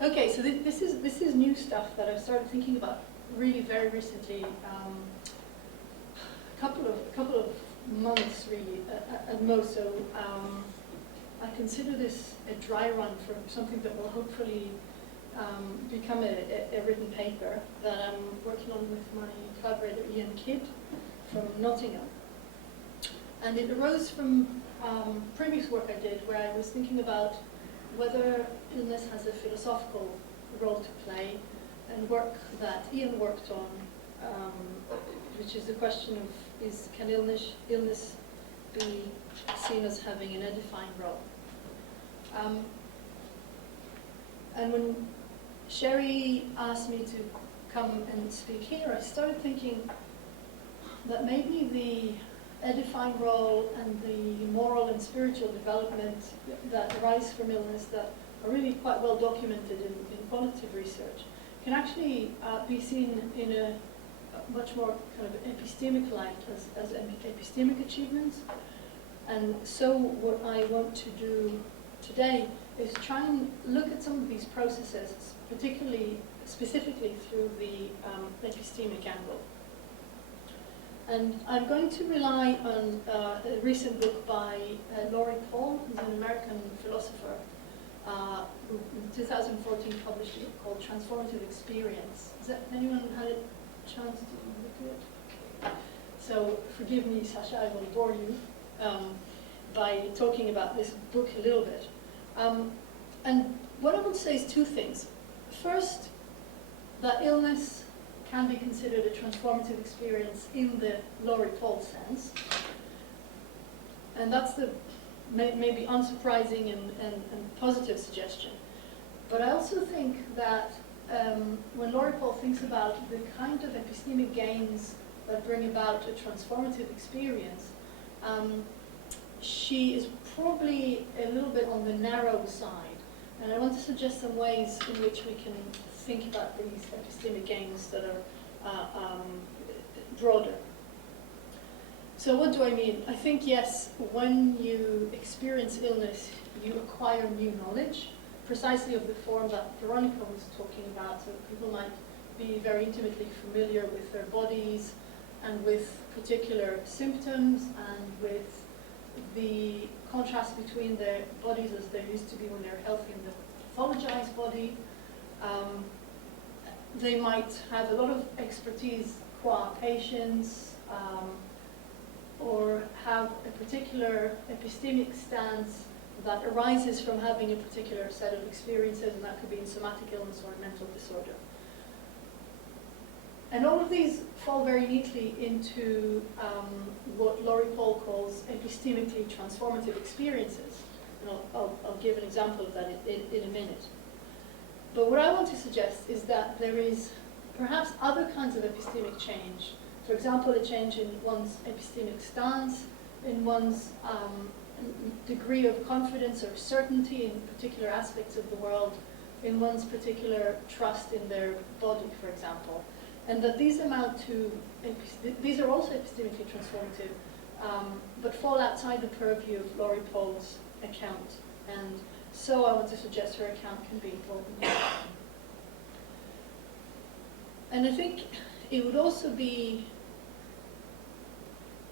Okay, so this is new stuff that I've started thinking about really very recently. A couple of months really at most. So I consider this a dry run for something that will hopefully become a written paper that I'm working on with my collaborator Ian Kidd from Nottingham. And it arose from previous work I did where I was thinking about whether illness has a philosophical role to play, and work that Ian worked on, which is the question of can illness be seen as having an edifying role? And when Sherry asked me to come and speak here, I started thinking that maybe the edifying role and the moral and spiritual development that arise from illness that are really quite well documented in qualitative research can actually be seen in a much more kind of epistemic light as epistemic achievements. And so what I want to do today is try and look at some of these processes, specifically through the epistemic angle. And I'm going to rely on a recent book by Laurie Paul, who's an American philosopher, who in 2014 published a book called Transformative Experience. Has anyone had a chance to look at it? So forgive me, Sasha, I will bore you by talking about this book a little bit. And what I want to say is two things. First, that illness can be considered a transformative experience in the Laurie Paul sense. And that's the maybe unsurprising and positive suggestion. But I also think that when Laurie Paul thinks about the kind of epistemic gains that bring about a transformative experience, she is probably a little bit on the narrow side. And I want to suggest some ways in which we can think about these epistemic gains that are broader. So what do I mean? I think, yes, when you experience illness, you acquire new knowledge, precisely of the form that Veronica was talking about. So people might be very intimately familiar with their bodies and with particular symptoms and with the contrast between their bodies as they used to be when they're healthy and the pathologized body. They might have a lot of expertise qua patients, or have a particular epistemic stance that arises from having a particular set of experiences, and that could be in somatic illness or mental disorder. And all of these fall very neatly into what Laurie Paul calls epistemically transformative experiences. And I'll give an example of that in a minute. But what I want to suggest is that there is perhaps other kinds of epistemic change. For example, a change in one's epistemic stance, in one's degree of confidence or certainty in particular aspects of the world, in one's particular trust in their body, for example. And that these amount to, these are also epistemically transformative, but fall outside the purview of Laurie Paul's account. And so I want to suggest her account can be important. And I think it would also be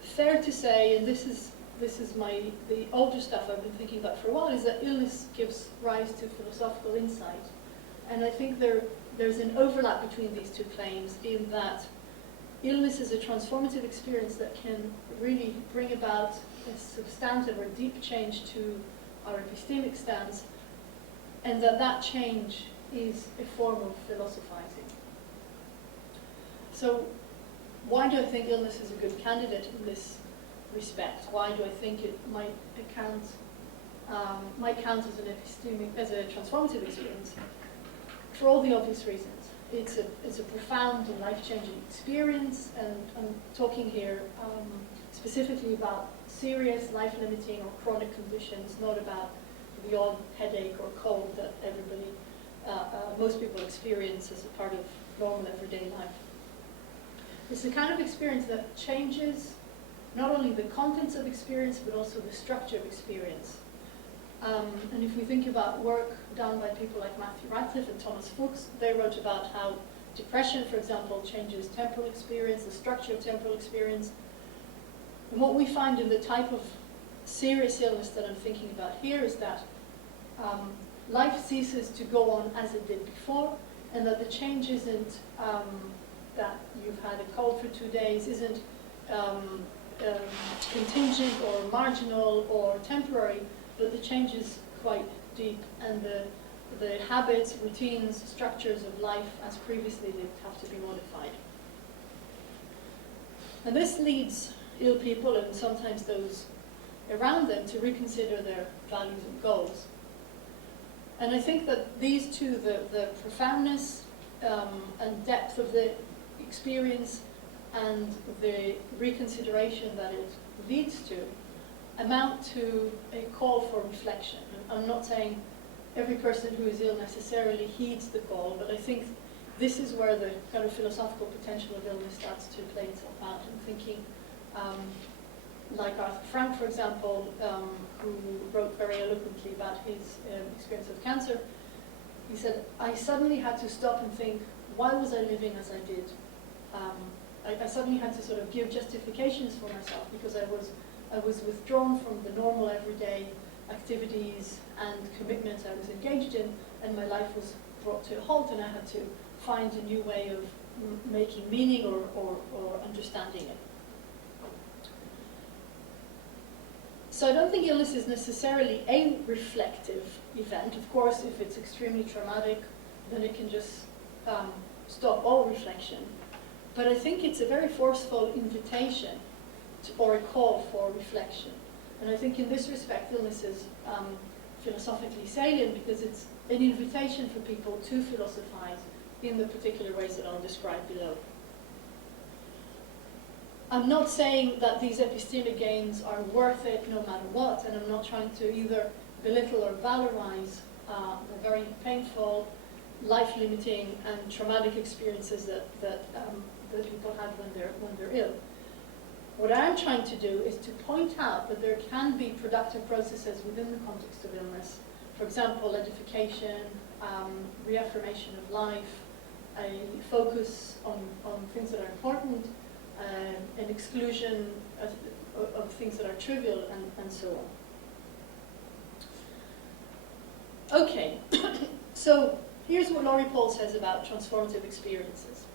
fair to say, and this is the older stuff I've been thinking about for a while, is that illness gives rise to philosophical insight. And I think there's an overlap between these two claims in that illness is a transformative experience that can really bring about a substantive or deep change to our epistemic stance, and that change is a form of philosophizing. So why do I think illness is a good candidate in this respect? Why do I think it might count as a transformative experience? For all the obvious reasons. It's a profound and life-changing experience, and I'm talking here specifically about serious, life-limiting or chronic conditions, not about the odd headache or cold that most people experience as a part of normal everyday life. It's the kind of experience that changes not only the contents of experience, but also the structure of experience. And if we think about work done by people like Matthew Radcliffe and Thomas Fuchs, they wrote about how depression, for example, changes temporal experience, the structure of temporal experience. And what we find in the type of serious illness that I'm thinking about here is that life ceases to go on as it did before, and that the change isn't that you've had a cold for 2 days, isn't contingent or marginal or temporary, but the change is quite deep, and the habits, routines, structures of life as previously lived have to be modified. And this leads ill people, and sometimes those around them, to reconsider their values and goals. And I think that these two, the profoundness and depth of the experience and the reconsideration that it leads to, amount to a call for reflection. I'm not saying every person who is ill necessarily heeds the call, but I think this is where the kind of philosophical potential of illness starts to play itself out. I'm thinking, like Arthur Frank, for example, who wrote very eloquently about his experience of cancer. He said, I suddenly had to stop and think, why was I living as I did? I suddenly had to sort of give justifications for myself, because I was withdrawn from the normal everyday activities and commitments I was engaged in, and my life was brought to a halt, and I had to find a new way of making meaning or understanding it. So I don't think illness is necessarily a reflective event. Of course, if it's extremely traumatic, then it can just stop all reflection. But I think it's a very forceful invitation or a call for reflection. And I think in this respect, illness is philosophically salient, because it's an invitation for people to philosophize in the particular ways that I'll describe below. I'm not saying that these epistemic gains are worth it no matter what, and I'm not trying to either belittle or valorize the very painful, life-limiting, and traumatic experiences that people have when they're ill. What I'm trying to do is to point out that there can be productive processes within the context of illness. For example, edification, reaffirmation of life, a focus on things that are important, an exclusion of things that are trivial, and so on. Okay, so here's what Laurie Paul says about transformative experiences.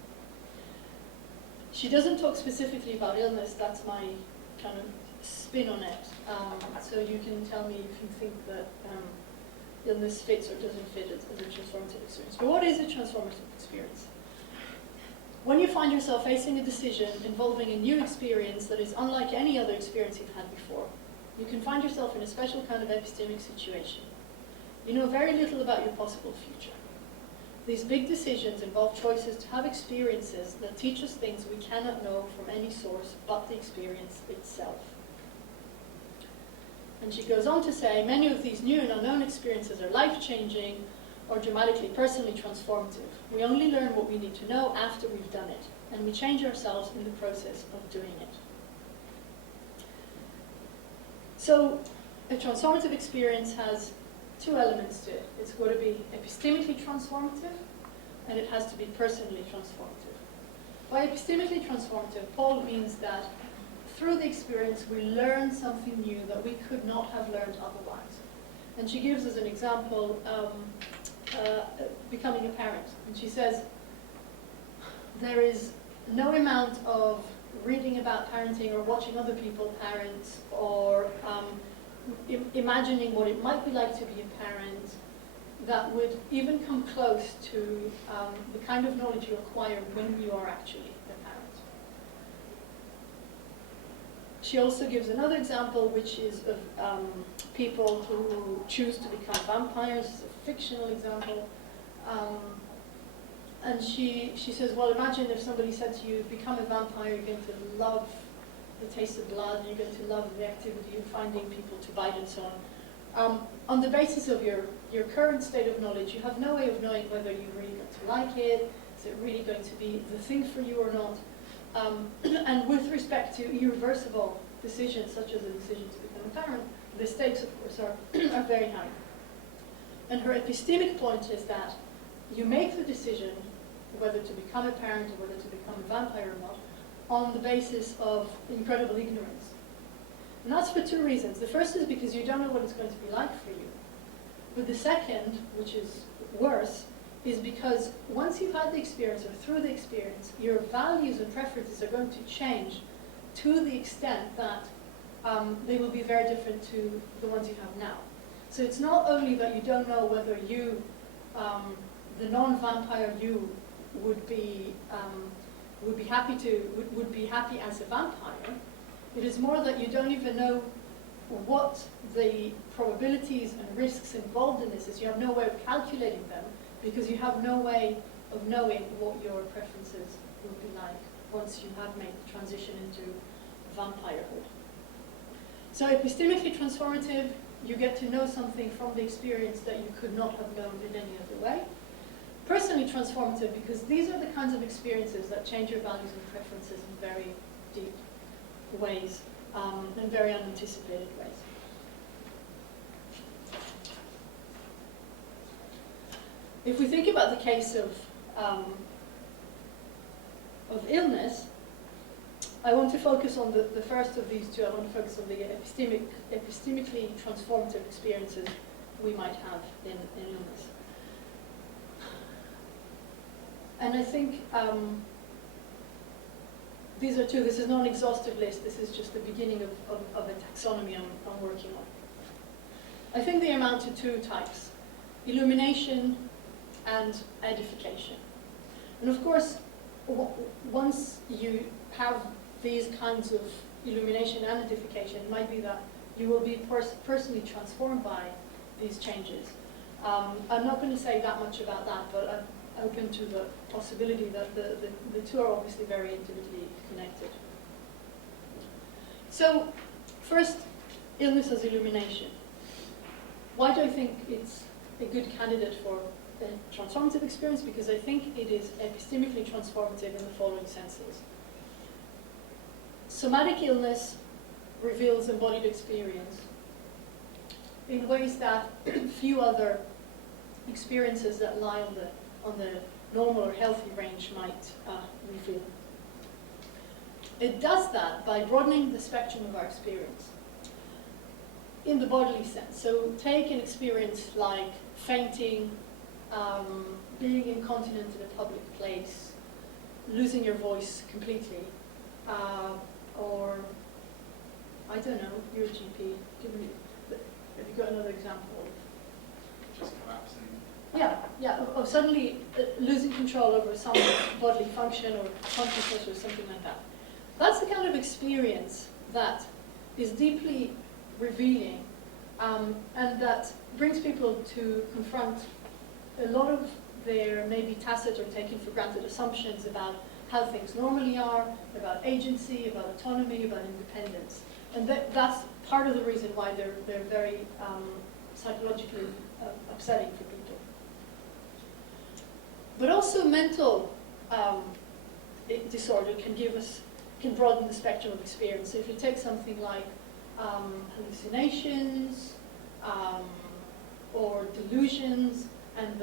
She doesn't talk specifically about illness, that's my kind of spin on it. So you can tell me if you think that illness fits or doesn't fit as a transformative experience. But what is a transformative experience? When you find yourself facing a decision involving a new experience that is unlike any other experience you've had before, you can find yourself in a special kind of epistemic situation. You know very little about your possible future. These big decisions involve choices to have experiences that teach us things we cannot know from any source but the experience itself. And she goes on to say, many of these new and unknown experiences are life-changing or dramatically personally transformative. We only learn what we need to know after we've done it, and we change ourselves in the process of doing it. So a transformative experience has two elements to it. It's got to be epistemically transformative, and it has to be personally transformative. By epistemically transformative, Paul means that through the experience we learn something new that we could not have learned otherwise. And she gives us an example, becoming a parent. And she says, there is no amount of reading about parenting or watching other people parent or imagining what it might be like to be a parent that would even come close to the kind of knowledge you acquire when you are actually a parent. She also gives another example, which is of people who choose to become vampires. It's a fictional example. And she says, well, imagine if somebody said to you, become a vampire, you're going to love the taste of blood, and you're going to love the activity of finding people to bite and so on. On the basis of your current state of knowledge, you have no way of knowing whether you're really going to like it, is it really going to be the thing for you or not. And with respect to irreversible decisions, such as a decision to become a parent, the stakes, of course, are very high. And her epistemic point is that you make the decision whether to become a parent or whether to become a vampire or not on the basis of incredible ignorance. And that's for two reasons. The first is because you don't know what it's going to be like for you. But the second, which is worse, is because once you've had the experience or through the experience, your values and preferences are going to change to the extent that they will be very different to the ones you have now. So it's not only that you don't know whether you, the non-vampire you, would be happy as a vampire. It is more that you don't even know what the probabilities and risks involved in this is. You have no way of calculating them because you have no way of knowing what your preferences would be like once you have made the transition into vampirehood. So epistemically transformative, you get to know something from the experience that you could not have known in any other way. Personally transformative, because these are the kinds of experiences that change your values and preferences in very deep ways, in very unanticipated ways. If we think about the case of illness, I want to focus on the first of these two. I want to focus on the epistemically transformative experiences we might have in illness. And I think these are two. This is not an exhaustive list. This is just the beginning of a taxonomy I'm working on. I think they amount to two types: illumination and edification. And of course, once you have these kinds of illumination and edification, it might be that you will be personally transformed by these changes. I'm not going to say that much about that, but I'm open to the possibility that the two are obviously very intimately connected. So, first, illness as illumination. Why do I think it's a good candidate for a transformative experience? Because I think it is epistemically transformative in the following senses. Somatic illness reveals embodied experience in ways that few other experiences that lie on the normal or healthy range might reveal. It does that by broadening the spectrum of our experience in the bodily sense. So take an experience like fainting, being incontinent in a public place, losing your voice completely, or, I don't know, you're a GP. Have you got another example? Just collapsing. Yeah, of suddenly losing control over some bodily function or consciousness or something like that. That's the kind of experience that is deeply revealing and that brings people to confront a lot of their maybe tacit or taken for granted assumptions about how things normally are, about agency, about autonomy, about independence. And that's part of the reason why they're very psychologically upsetting for people. But also mental disorder can broaden the spectrum of experience. So if you take something like hallucinations or delusions, and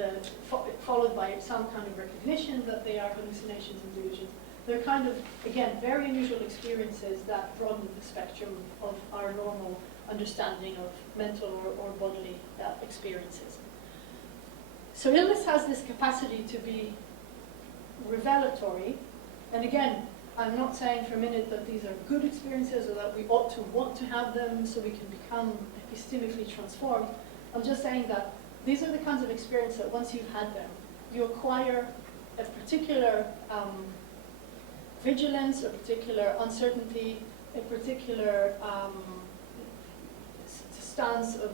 followed by some kind of recognition that they are hallucinations and delusions, they're kind of, again, very unusual experiences that broaden the spectrum of our normal understanding of mental or bodily experiences. So illness has this capacity to be revelatory, and again, I'm not saying for a minute that these are good experiences or that we ought to want to have them so we can become epistemically transformed. I'm just saying that these are the kinds of experiences that once you've had them, you acquire a particular vigilance, a particular uncertainty, a particular stance of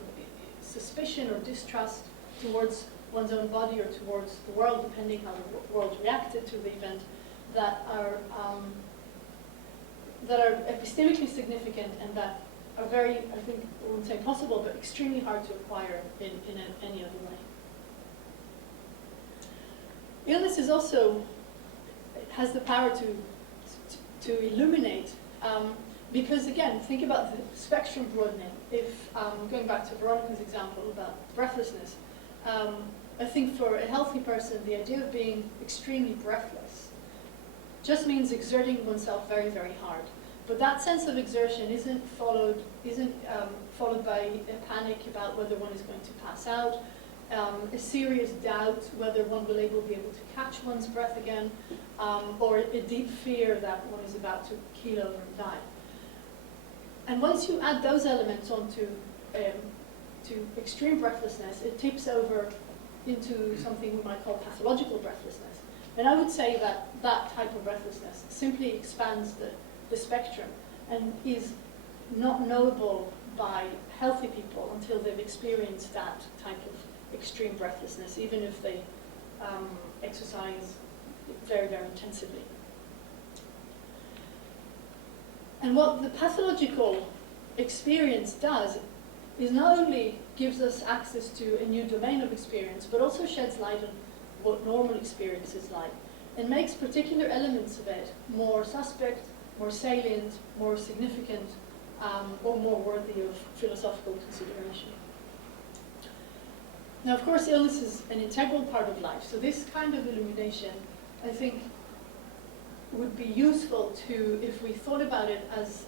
suspicion or distrust towards one's own body or towards the world, depending how the world reacted to the event, that are epistemically significant and that are very, I think, I wouldn't say impossible, but extremely hard to acquire in any other way. Illness is also, has the power to illuminate, Because again, think about the spectrum broadening. If, going back to Veronica's example about breathlessness, I think for a healthy person, the idea of being extremely breathless just means exerting oneself very, very hard. But that sense of exertion isn't followed by a panic about whether one is going to pass out, a serious doubt whether one will be able to catch one's breath again, or a deep fear that one is about to keel over and die. And once you add those elements onto to extreme breathlessness, it tips over into something we might call pathological breathlessness. And I would say that that type of breathlessness simply expands the spectrum and is not knowable by healthy people until they've experienced that type of extreme breathlessness, even if they exercise very, very intensively. And what the pathological experience does is not only gives us access to a new domain of experience, but also sheds light on what normal experience is like, and makes particular elements of it more suspect, more salient, more significant, or more worthy of philosophical consideration. Now, of course, illness is an integral part of life, so this kind of illumination, I think, would be useful to, if we thought about it as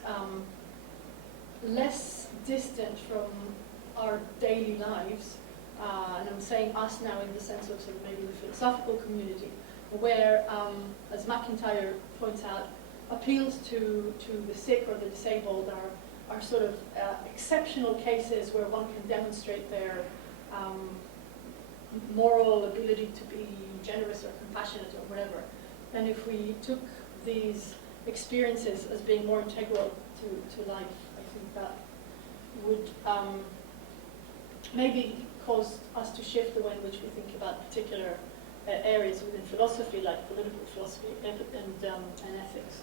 less distant from our daily lives, and I'm saying us now in the sense of sort of maybe the philosophical community, where, as McIntyre points out, appeals to the sick or the disabled are sort of exceptional cases where one can demonstrate their moral ability to be generous or compassionate or whatever. And if we took these experiences as being more integral to life, I think that would maybe cause us to shift the way in which we think about particular areas within philosophy, like political philosophy and ethics.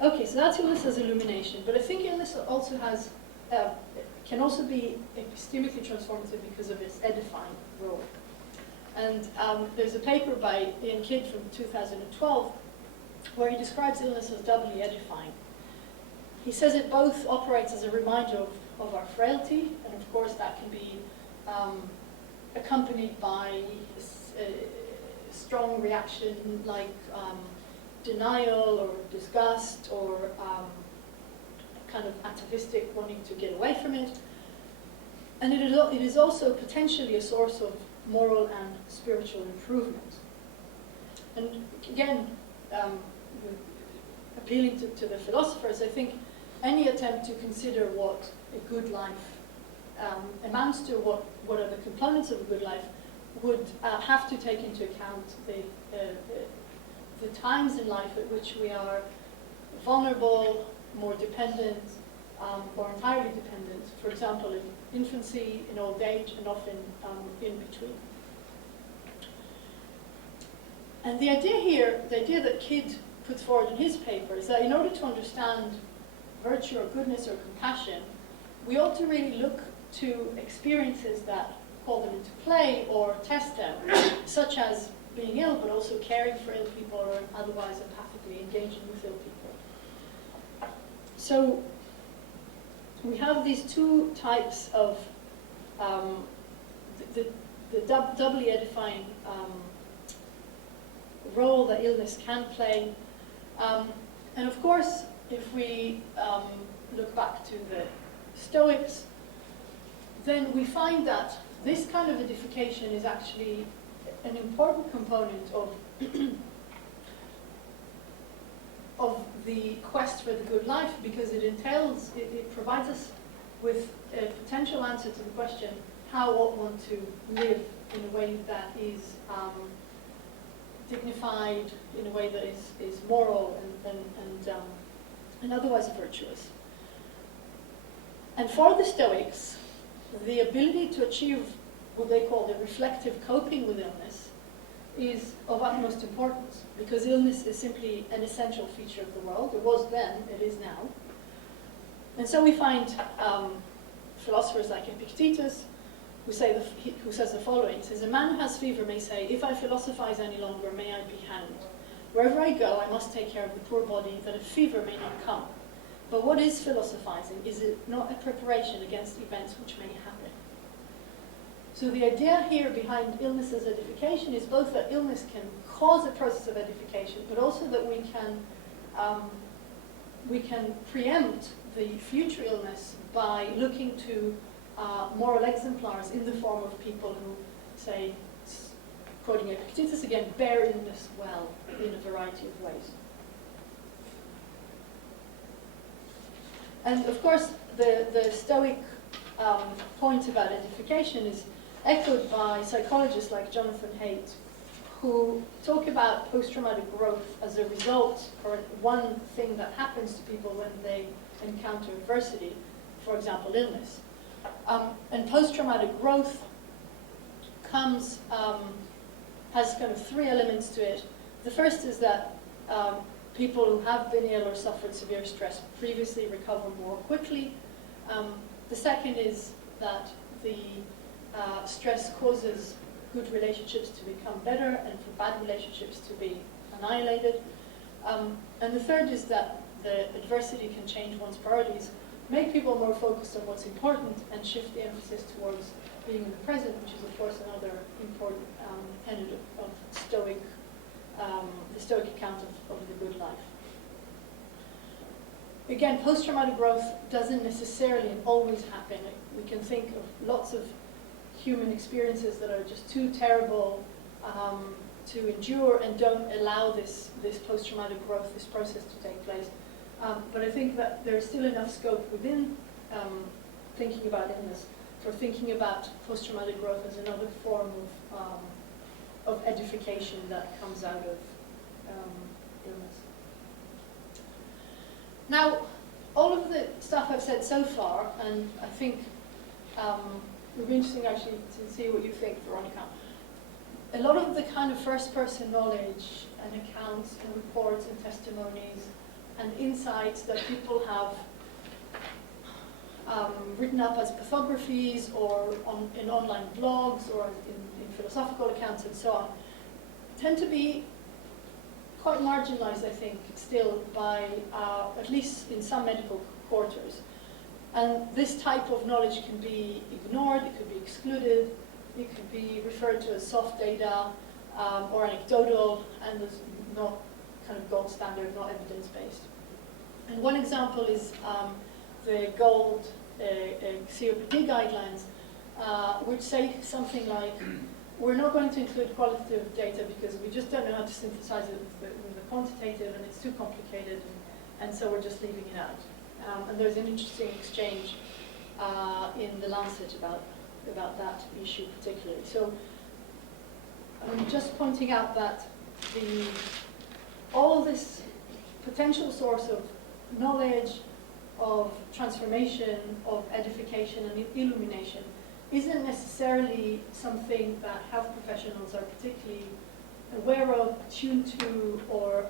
Okay, so that's illness as illumination, but I think illness also has, can also be epistemically transformative because of its edifying role. And there's a paper by Ian Kidd from 2012 where he describes illness as doubly edifying. He says it both operates as a reminder of our frailty, and of course that can be accompanied by a strong reaction like denial or disgust or kind of atavistic wanting to get away from it. And it is also potentially a source of moral and spiritual improvement. And again, appealing to the philosophers, I think any attempt to consider what a good life amounts to, what are the components of a good life, would have to take into account the times in life at which we are vulnerable, more dependent, or entirely dependent. For example, in infancy, in old age, and often in between. And the idea here, the idea that Kidd puts forward in his paper, is that in order to understand virtue or goodness or compassion, we ought to really look to experiences that call them into play or test them, such as being ill, but also caring for ill people or otherwise empathically engaging with ill people. So we have these two types of the doubly edifying role that illness can play. And of course, if we look back to the Stoics, then we find that this kind of edification is actually an important component of of the quest for the good life, because it entails, it provides us with a potential answer to the question, how ought one to live in a way that is dignified, in a way that is moral and otherwise virtuous. And for the Stoics, the ability to achieve what they call the reflective coping with illness is of utmost importance, because illness is simply an essential feature of the world. It was then, it is now. And so we find philosophers like Epictetus, who says the following. He says, "A man who has fever may say, 'If I philosophize any longer, may I be hanged.' Wherever I go, I must take care of the poor body, that a fever may not come. But what is philosophizing? Is it not a preparation against events which may happen? So the idea here behind illness as edification is both that illness can cause a process of edification, but also that we can preempt the future illness by looking to moral exemplars in the form of people who, say, quoting Epictetus again, bear illness well in a variety of ways. And of course, the Stoic point about edification is echoed by psychologists like Jonathan Haidt, who talk about post-traumatic growth as a result, or one thing that happens to people when they encounter adversity, for example, illness. And post-traumatic growth has kind of three elements to it. The first is that people who have been ill or suffered severe stress previously recover more quickly. The second is that the stress causes good relationships to become better and for bad relationships to be annihilated. And the third is that the adversity can change one's priorities, make people more focused on what's important, and shift the emphasis towards being in the present, which is, of course, another important tenet of Stoic, the Stoic account of the good life. Again, post-traumatic growth doesn't necessarily always happen. We can think of lots of human experiences that are just too terrible to endure and don't allow this post-traumatic growth, this process to take place. But I think that there's still enough scope within thinking about illness for thinking about post-traumatic growth as another form of edification that comes out of illness. Now, all of the stuff I've said so far, and I think it would be interesting actually to see what you think, Veronica. A lot of the kind of first-person knowledge and accounts and reports and testimonies and insights that people have written up as pathographies or in online blogs or in philosophical accounts and so on, tend to be quite marginalized, I think, still by, at least in some medical quarters. And this type of knowledge can be ignored, it could be excluded, it could be referred to as soft data or anecdotal, and is not kind of gold standard, not evidence-based. And one example is the gold COPD guidelines, which say something like, we're not going to include qualitative data because we just don't know how to synthesize it with the quantitative, and it's too complicated, and so we're just leaving it out. And there's an interesting exchange in the Lancet about that issue particularly. So I'm just pointing out that all this potential source of knowledge, of transformation, of edification and illumination isn't necessarily something that health professionals are particularly aware of, attuned to, or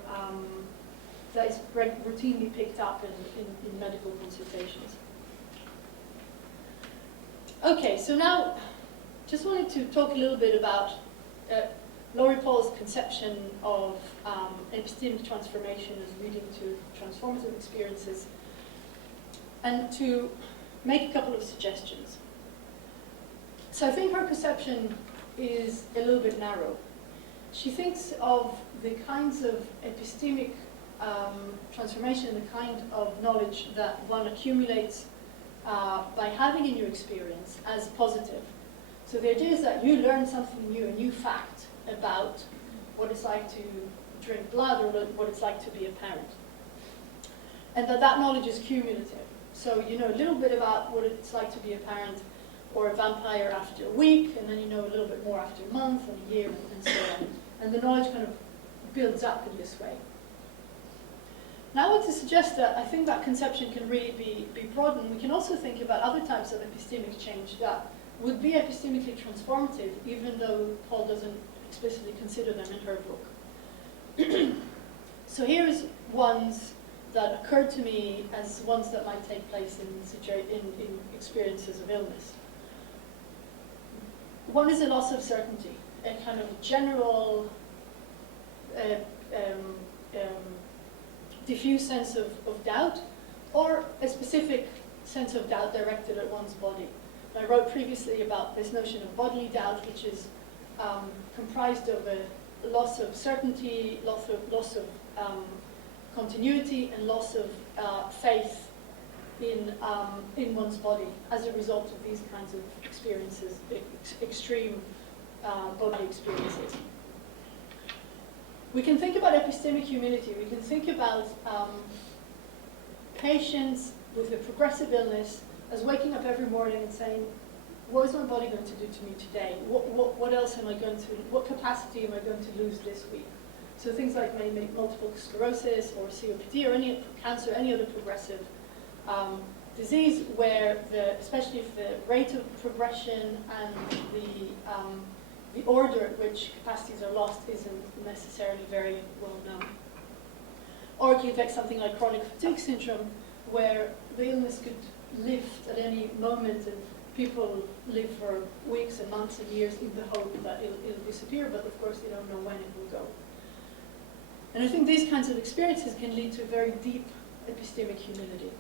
that is routinely picked up in medical consultations. Okay, so now just wanted to talk a little bit about Laurie Paul's conception of epistemic transformation as leading to transformative experiences, and to make a couple of suggestions. So I think her conception is a little bit narrow. She thinks of the kinds of epistemic transformation, the kind of knowledge that one accumulates by having a new experience as positive. So the idea is that you learn something new, a new fact about what it's like to drink blood or what it's like to be a parent. And that knowledge is cumulative. So you know a little bit about what it's like to be a parent or a vampire after a week, and then you know a little bit more after a month and a year and so on. And the knowledge kind of builds up in this way. Now I want to suggest that I think that conception can really be broadened. We can also think about other types of epistemic change that would be epistemically transformative, even though Paul doesn't explicitly consider them in her book. So here's ones that occurred to me as ones that might take place in experiences of illness. One is a loss of certainty, a kind of general diffuse sense of doubt, or a specific sense of doubt directed at one's body. I wrote previously about this notion of bodily doubt, which is comprised of a loss of certainty, loss of continuity, and loss of faith in one's body as a result of these kinds of experiences, extreme bodily experiences. We can think about epistemic humility. We can think about patients with a progressive illness as waking up every morning and saying, what is my body going to do to me today? What else am I going to, what capacity am I going to lose this week? So things like maybe multiple sclerosis or COPD or any cancer, any other progressive disease where, especially if the rate of progression and the order at which capacities are lost isn't necessarily very well known. Or it can affect something like chronic fatigue syndrome, where the illness could lift at any moment and people live for weeks and months and years in the hope that it'll disappear, but of course they don't know when it will go. And I think these kinds of experiences can lead to very deep epistemic humility.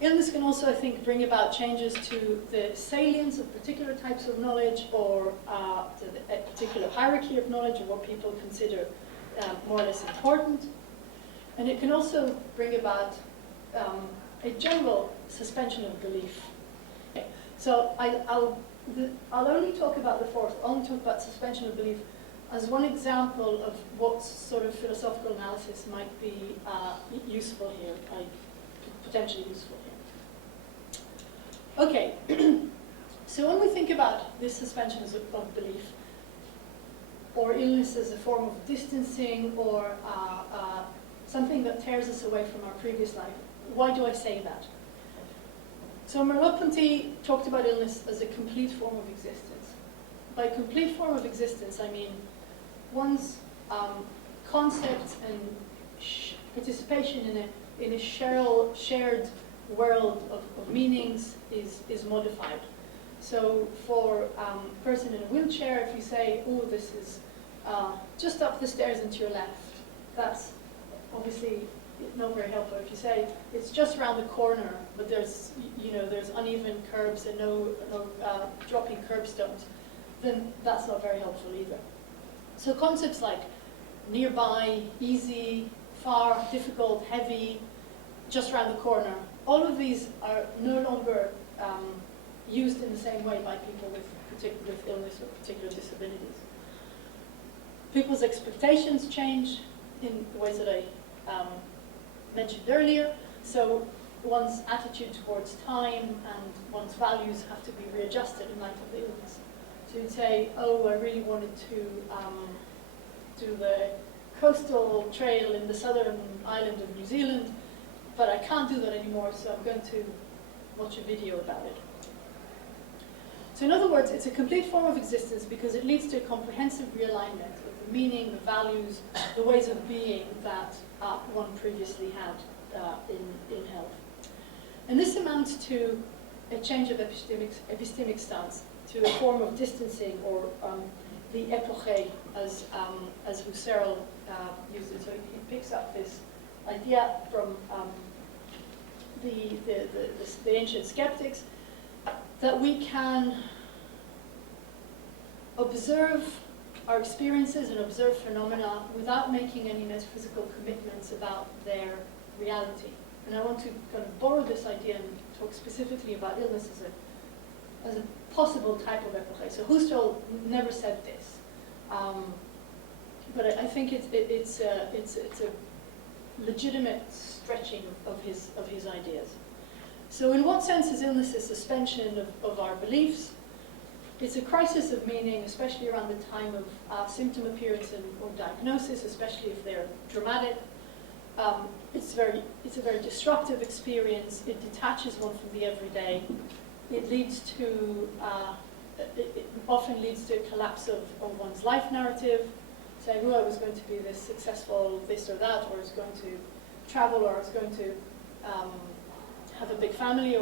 Illness can also, I think, bring about changes to the salience of particular types of knowledge, or to a particular hierarchy of knowledge, or what people consider more or less important. And it can also bring about a general suspension of belief. Okay. So I'll only talk about the fourth, I'll only talk about suspension of belief as one example of what sort of philosophical analysis might be useful here, potentially useful here. Okay, so when we think about this suspension of belief, or illness as a form of distancing, or something that tears us away from our previous life, why do I say that? So Merleau-Ponty talked about illness as a complete form of existence. By complete form of existence, I mean one's concepts and participation in a shared world of meanings is modified. So for a person in a wheelchair, if you say, oh, this is just up the stairs and to your left, that's obviously not very helpful. If you say it's just around the corner, but there's uneven curbs and no dropping curbstones, then that's not very helpful either. So concepts like nearby, easy, far, difficult, heavy, just around the corner, all of these are no longer used in the same way by people with illness or particular disabilities. People's expectations change in the ways that I mentioned earlier. So one's attitude towards time and one's values have to be readjusted in light of the illness. So you'd say, oh, I really wanted to do the coastal trail in the southern island of New Zealand, but I can't do that anymore, so I'm going to watch a video about it. So in other words, it's a complete form of existence because it leads to a comprehensive realignment of the meaning, the values, the ways of being that one previously had in health. And this amounts to a change of epistemic stance, to a form of distancing, or the epoche, as Husserl used it. So he picks up this idea from the ancient skeptics, that we can observe our experiences and observe phenomena without making any metaphysical commitments about their reality. And I want to kind of borrow this idea and talk specifically about illness as a possible type of epoche. So Husserl never said this, but I think it's a legitimate stretching of his ideas. So in what sense is illness a suspension of our beliefs? It's a crisis of meaning, especially around the time of symptom appearance or diagnosis, especially if they're dramatic. It's a very disruptive experience. It detaches one from the everyday. It leads to, it often leads to a collapse of one's life narrative, saying, oh, I was going to be this successful, this or that, or I was going to travel, or I was going to have a big family,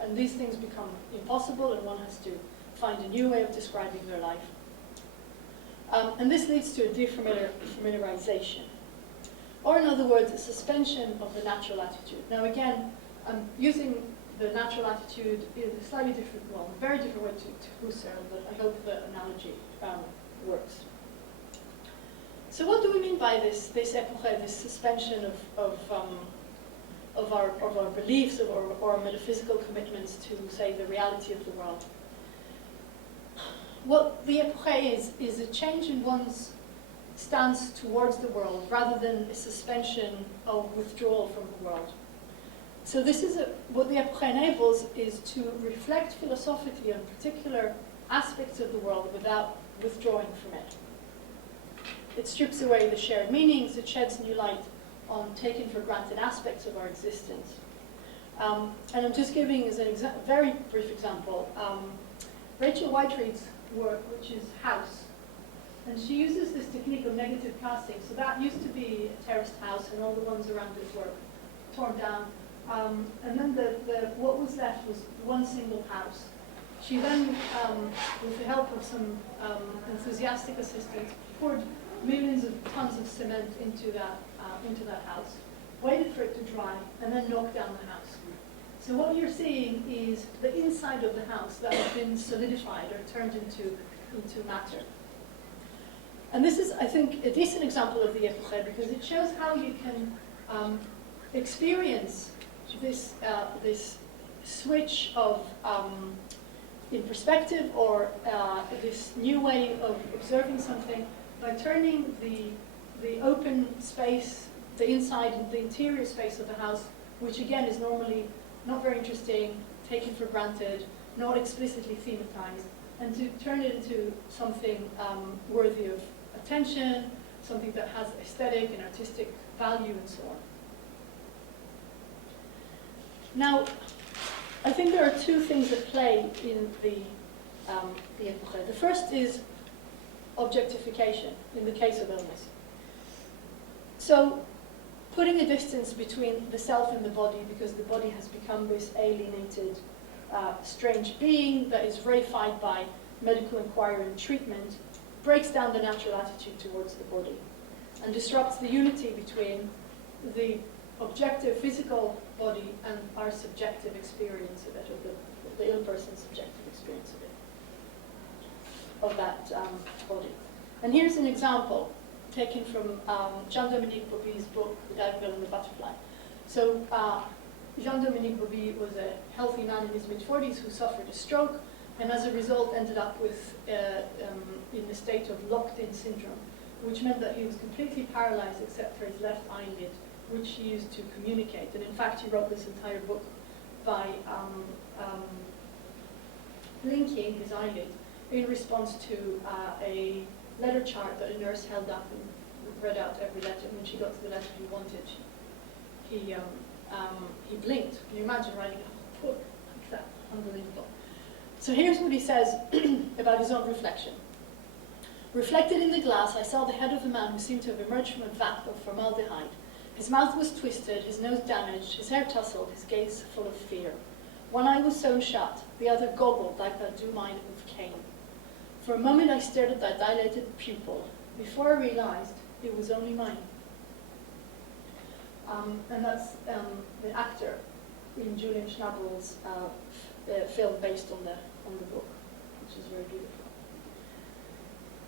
and these things become impossible, and one has to find a new way of describing their life. And this leads to a defamiliarization. Or in other words, a suspension of the natural attitude. Now again, I'm using the natural attitude in a slightly different, well, a very different way to Husserl, but I hope the analogy works. So what do we mean by this epoche, this suspension of our beliefs or our metaphysical commitments to, say, the reality of the world? What the epoche is a change in one's stance towards the world rather than a suspension of withdrawal from the world. So this is what the epoche enables is to reflect philosophically on particular aspects of the world without withdrawing from it. It strips away the shared meanings, it sheds new light on taken for granted aspects of our existence. And I'm just giving as a very brief example, Rachel Whiteread's work, which is House. And she uses this technique of negative casting. So that used to be a terraced house, and all the ones around it were torn down. And then what was left was one single house. She then, with the help of some enthusiastic assistants, poured millions of tons of cement into that house, waited for it to dry, and then knocked down the house. So what you're seeing is the inside of the house that has been solidified or turned into matter. And this is, I think, a decent example of the epoche because it shows how you can experience this switch of in perspective or this new way of observing something by turning the open space, the inside, the interior space of the house, which again is normally not very interesting, taken for granted, not explicitly thematized, and to turn it into something worthy of attention, something that has aesthetic and artistic value and so on. Now, I think there are two things at play in the epoche. The first is objectification in the case of illness. So, putting a distance between the self and the body because the body has become this alienated, strange being that is reified by medical inquiry and treatment, breaks down the natural attitude towards the body and disrupts the unity between the objective physical body and our subjective experience of it, or the ill person's subjective experience of that body. And here's an example taken from Jean-Dominique Bobby's book, The Gargoyle and the Butterfly. So Jean-Dominique Bobby was a healthy man in his mid-40s who suffered a stroke and as a result ended up with in the state of locked-in syndrome, which meant that he was completely paralyzed except for his left eyelid, which he used to communicate. And in fact, he wrote this entire book by blinking his eyelid in response to a letter chart that a nurse held up and read out every letter. When she got to the letter he wanted, he blinked. Can you imagine writing a book like that? Unbelievable. So here's what he says about his own reflection. Reflected in the glass, I saw the head of a man who seemed to have emerged from a vat of formaldehyde. His mouth was twisted, his nose damaged, his hair tousled, his gaze full of fear. One eye was sewn shut, the other goggled like that doom-eyed of Cain. For a moment I stared at that dilated pupil, before I realized it was only mine. And that's the actor in Julian Schnabel's film based on the book, which is very beautiful.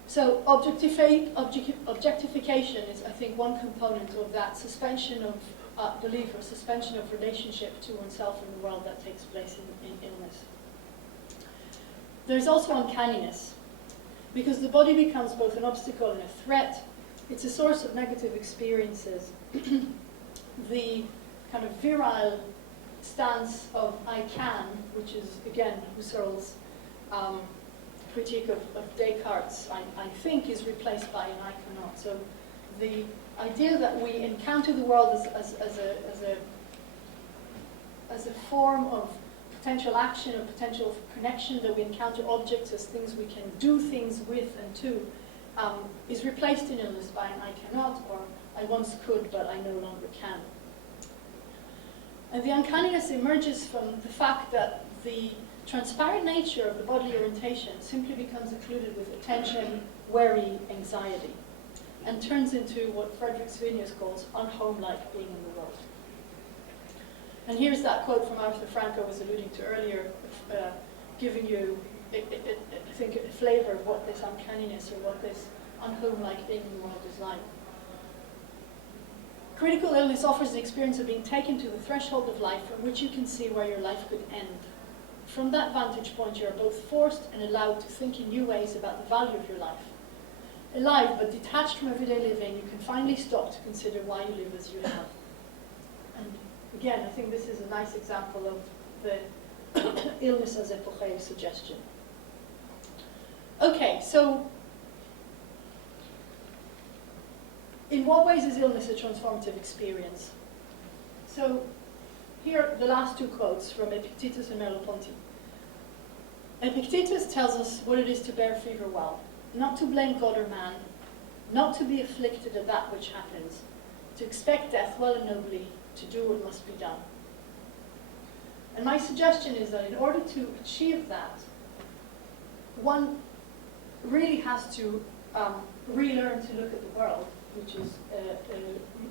So objectification is, I think, one component of that suspension of belief or suspension of relationship to oneself and the world that takes place in illness. There's also uncanniness, because the body becomes both an obstacle and a threat. It's a source of negative experiences. The kind of virile stance of I can, which is, again, Husserl's critique of Descartes, I think, is replaced by an I cannot. So the idea that we encounter the world as a form of potential action or potential connection, that we encounter objects as things we can do things with and to, is replaced in illness by an I cannot, or I once could but I no longer can. And the uncanniness emerges from the fact that the transparent nature of the bodily orientation simply becomes occluded with attention, worry, anxiety, and turns into what Frederick Svenius calls unhomelike being in the world. And here's that quote from Arthur Frank I was alluding to earlier, giving you, I think, a flavor of what this uncanniness or what this unhomelike being in the world is like. Critical illness offers the experience of being taken to the threshold of life from which you can see where your life could end. From that vantage point, you are both forced and allowed to think in new ways about the value of your life. Alive but detached from everyday living, you can finally stop to consider why you live as you have. And again, I think this is a nice example of the illness as epoche suggestion. Okay, so in what ways is illness a transformative experience? So here are the last two quotes from Epictetus and Merleau-Ponty. Epictetus tells us what it is to bear fever well, not to blame God or man, not to be afflicted at that which happens, to expect death well and nobly, to do what must be done. And my suggestion is that in order to achieve that, one really has to relearn to look at the world, which is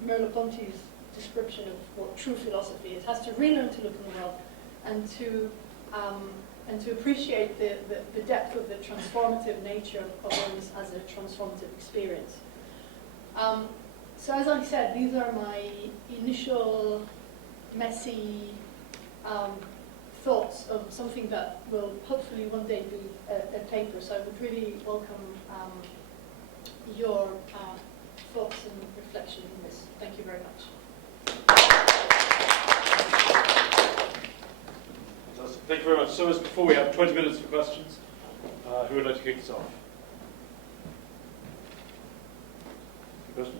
Merleau-Ponty's description of what true philosophy is. Has to relearn to look in the world and to appreciate the depth of the transformative nature of illness as a transformative experience. So as I said, these are my initial messy thoughts of something that will hopefully one day be a paper. So I would really welcome your thoughts and reflection on this. Thank you very much. Fantastic. Thank you very much. So as before, we have 20 minutes for questions. Who would like to kick us off? Question?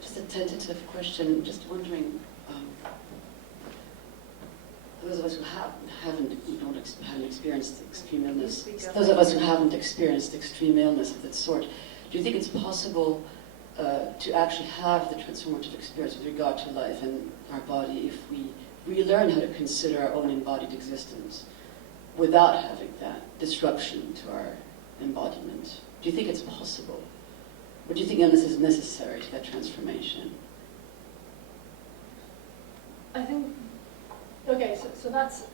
Just a tentative question. Just wondering, those of us who haven't experienced extreme illness, those of us who haven't experienced extreme illness of that sort, do you think it's possible to actually have the transformative experience with regard to life and our body if we relearn how to consider our own embodied existence without having that disruption to our embodiment? Do you think it's possible? Or do you think illness is necessary to that transformation? I think, okay, so that's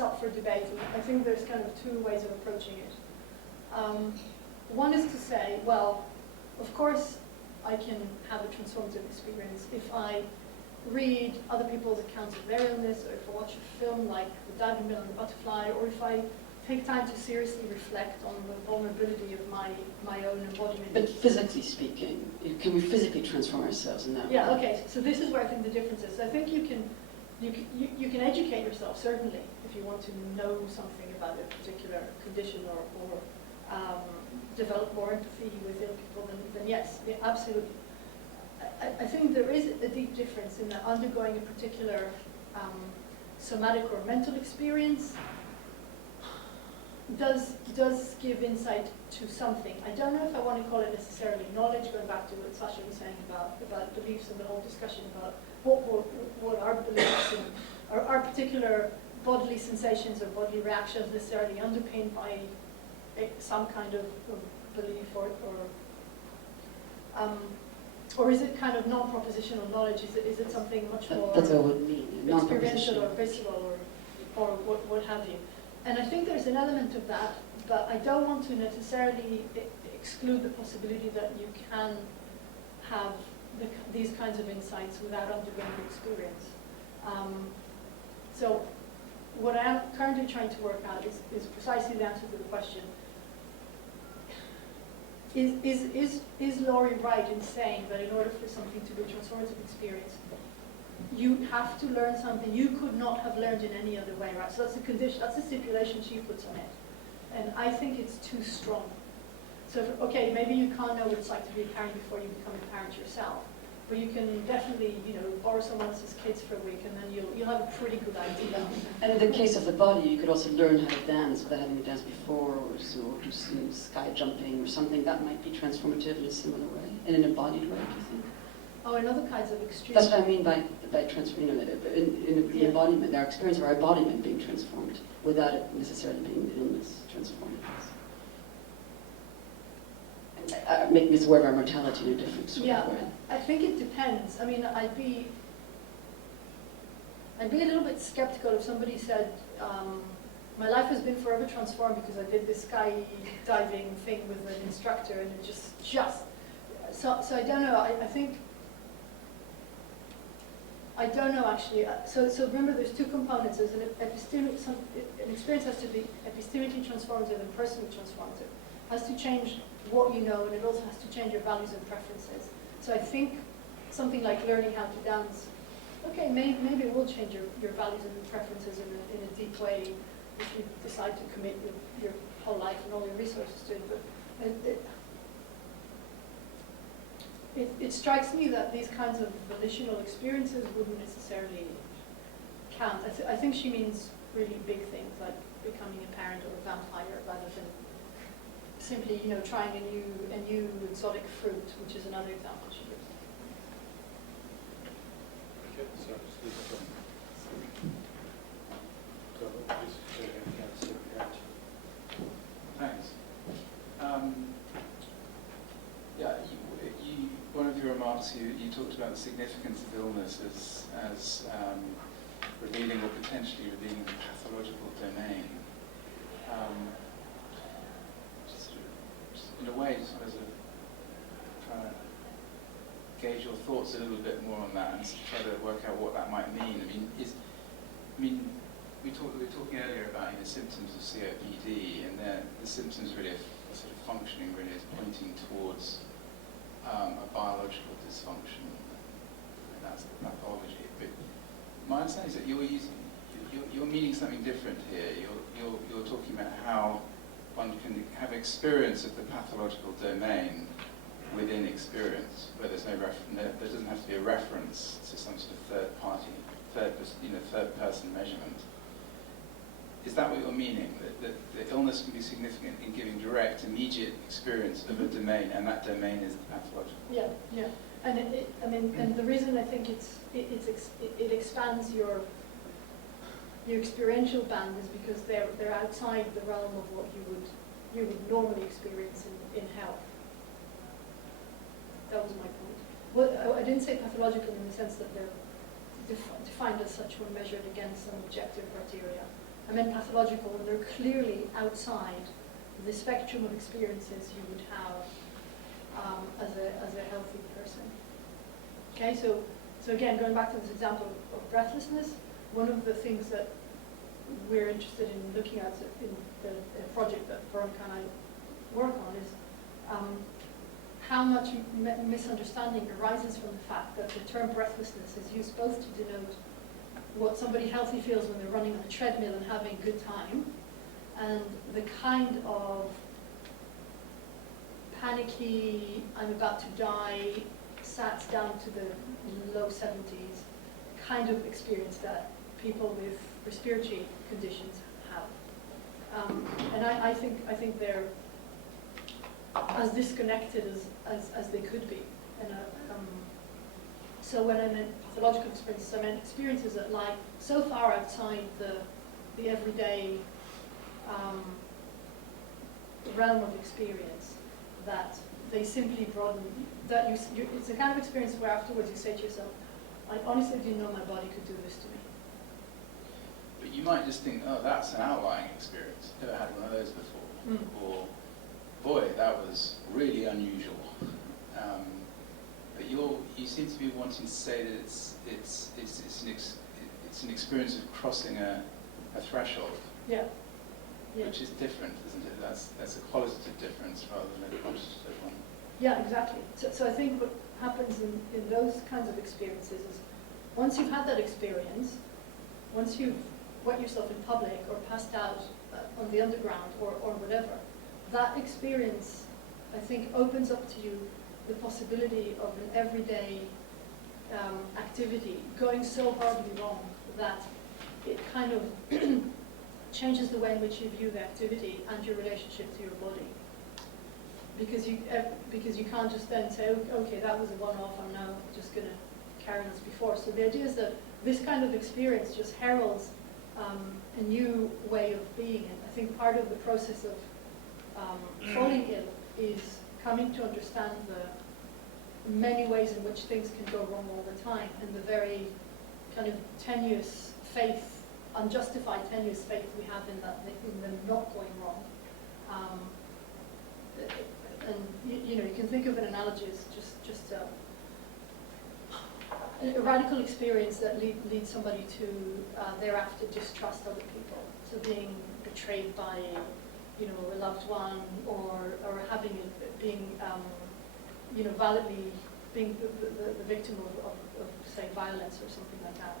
up for debate. I think there's kind of two ways of approaching it. One is to say, well, of course I can have a transformative experience if I read other people's accounts of their illness, or if I watch a film like The Diving Bell and the Butterfly, or if I take time to seriously reflect on the vulnerability of my own embodiment. But physically speaking, can we physically transform ourselves in that way? Yeah, okay, so this is where I think the difference is. I think you can educate yourself, certainly, if you want to know something about a particular condition or develop more empathy with ill people, then yes, yeah, absolutely. I think there is a deep difference in that undergoing a particular somatic or mental experience does give insight to something. I don't know if I want to call it necessarily knowledge, going back to what Sasha was saying about beliefs and the whole discussion about what our beliefs and our particular bodily sensations or bodily reactions necessarily underpinned by some kind of belief or is it kind of non-propositional knowledge? Is it something much more that's what it would mean, experiential or visceral or what have you? And I think there's an element of that, but I don't want to necessarily exclude the possibility that you can have these kinds of insights without undergoing the experience. So what I am currently trying to work out is precisely the answer to the question. Is Laurie right in saying that in order for something to be a transformative experience, you have to learn something you could not have learned in any other way, right? So that's a condition, that's a stipulation she puts on it. And I think it's too strong. So, okay, maybe you can't know what it's like to be a parent before you become a parent yourself. But you can definitely, borrow someone else's kids for a week and then you'll have a pretty good idea. And in the case of the body, you could also learn how to dance without having danced before, or do some sky jumping or something. That might be transformative in a similar way, in an embodied way, do you think? Oh, and other kinds of extreme. That's what I mean by transforming. In the Yeah. embodiment, our experience of our embodiment being transformed without it necessarily being illness transformed. And making us aware of our mortality in a different sort Yeah, of way. I think it depends. I mean, I'd be a little bit skeptical if somebody said, my life has been forever transformed because I did this skydiving thing with an instructor and it just, so I don't know, I don't know actually. So remember there's two components. There's an experience has to be epistemically transformative and personally transformative. It has to change what you know, and it also has to change your values and preferences. So I think something like learning how to dance, okay, maybe it will change your values and preferences in a deep way if you decide to commit your whole life and all your resources to it. But it strikes me that these kinds of volitional experiences wouldn't necessarily count. I think she means really big things like becoming a parent or a vampire rather than simply, trying a new exotic fruit, which is another example she gives. Okay, so just leave it there. So, please, Thanks. One of your remarks, you talked about the significance of illness as revealing or potentially revealing the pathological domain. Just in a way, just wanted to try to gauge your thoughts a little bit more on that and try to work out what that might mean. We were talking earlier about symptoms of COPD, and the symptoms really are sort of functioning really as pointing towards a biological dysfunction, and that's the pathology. But my understanding is that you're meaning something different here. You're talking about how one can have experience of the pathological domain within experience, where there's there doesn't have to be a reference to some sort of third person measurement. Is that what you're meaning? That the illness can be significant in giving direct, immediate experience of a domain, and that domain is the pathological. Yeah, and and the reason I think it expands your experiential band is because they're outside the realm of what you would normally experience in health. That was my point. Well, I didn't say pathological in the sense that they're defined as such when measured against some objective criteria. I meant pathological when they're clearly outside the spectrum of experiences you would have as a healthy person. Okay, so again, going back to this example of breathlessness, one of the things that we're interested in looking at in the project that Veronica and I work on is how much misunderstanding arises from the fact that the term breathlessness is used both to denote what somebody healthy feels when they're running on a treadmill and having a good time, and the kind of panicky, I'm about to die, sat down to the low 70s kind of experience that people with respiratory conditions have. And I think they're as disconnected as they could be. And so when I meant pathological experiences, I meant experiences that lie so far outside the everyday realm of experience that they simply broaden. That it's a kind of experience where afterwards you say to yourself, I honestly didn't know my body could do this to me. But you might just think, oh, that's an outlying experience. Never had one of those before. Or, boy, that was really unusual. But you seem to be wanting to say that it's an experience of crossing a threshold. Yeah. Which is different, isn't it? That's a qualitative difference rather than a quantitative one. Yeah, exactly. So I think what happens in those kinds of experiences is once you've had that experience, once you've wet yourself in public or passed out on the underground or whatever, that experience, I think, opens up to you the possibility of an everyday activity going so horribly wrong that it kind of changes the way in which you view the activity and your relationship to your body. because you can't just then say, okay, that was a one-off, I'm now just going to carry on as before. So the idea is that this kind of experience just heralds a new way of being. And I think part of the process of falling ill is coming to understand the many ways in which things can go wrong all the time, and the very kind of tenuous faith, unjustified tenuous faith we have in them not going wrong. And you can think of an analogy as just a radical experience that leads somebody to thereafter distrust other people. So being betrayed by a loved one, or being validly being the victim of say violence or something like that,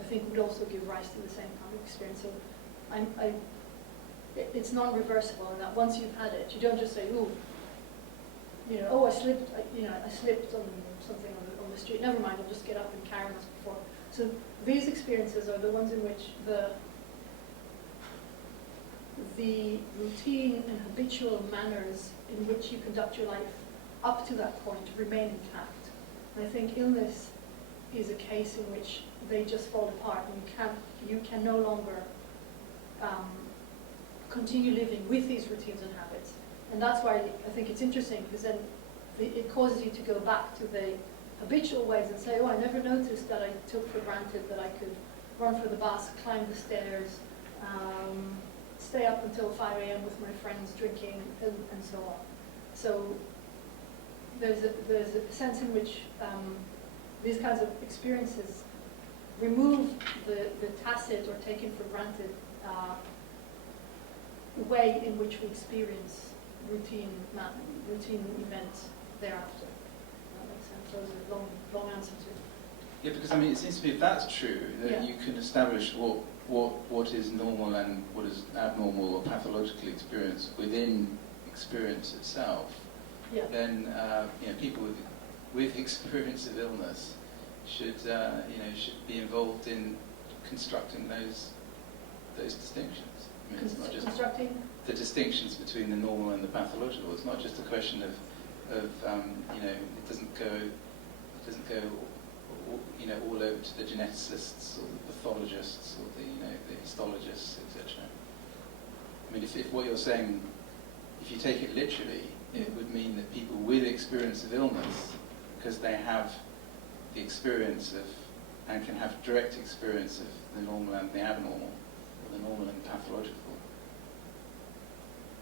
I think would also give rise to the same kind of experience. So it's non-reversible in that once you've had it, you don't just say, ooh, I slipped, I slipped on something on the street. Never mind, I'll just get up and carry on as before. So these experiences are the ones in which the routine and habitual manners in which you conduct your life up to that point remain intact. And I think illness is a case in which they just fall apart, and you can no longer continue living with these routines and habits. And that's why I think it's interesting, because then it causes you to go back to the habitual ways and say, oh, I never noticed that I took for granted that I could run for the bus, climb the stairs, stay up until 5 a.m. with my friends drinking, and so on. So there's a sense in which these kinds of experiences remove the tacit or taken for granted way in which we experience routine events thereafter. That makes sense. That was a long answer to. Yeah, because it seems to me if that's true, that you can establish what is normal and what is abnormal or pathological experience within experience itself. Yeah. Then people with experience of illness should be involved in constructing those distinctions. It's not just constructing the distinctions between the normal and the pathological. It's not just a question of it doesn't go all over to the geneticists or the pathologists or the histologists, etc. If what you're saying, if you take it literally, it would mean that people with experience of illness, because they have the experience of and can have direct experience of the normal and the abnormal, or the normal and pathological,